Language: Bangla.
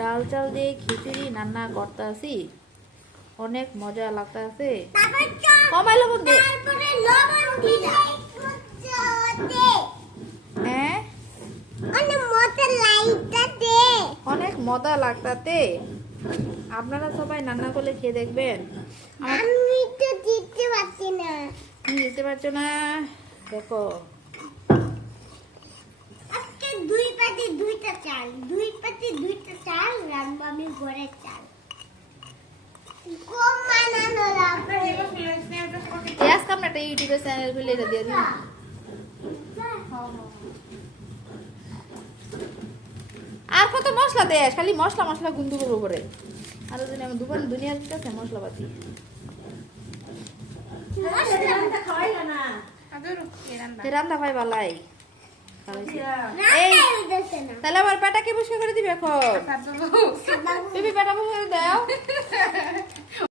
ডাল চাল দিয়ে খিচুড়ি রান্না করতে আছি অনেক মজা লাগতে আছে তারপর কমাই লবণ দে হ্যাঁ? অনেক মজা লাগতাতে আপনারা সবাই রান্না করলে খেয়ে দেখবেন। আমি তো দিতে পারছি না। তুমি দিতে পারছ না? দেখো আজকে দুই পাটি দুইটা চাল দুই পাটি দুইটা চাল রান্না আমি ঘরের চাল কম বানানো লাগবে এই আজকে আমরা একটা ইউটিউবের চ্যানেল খুলে এটা দিয়ে দিই আর কত মশলা দেয় খালি মশলা মশলা গুন্দু করব করে আর দিন আমি দুবার দুনিয়ার কাছে মশলা পাতি রান্না ভাই বালাই তাহলে আমার পেটা কি পরিষ্কার করে দিবে এখন? แล้ว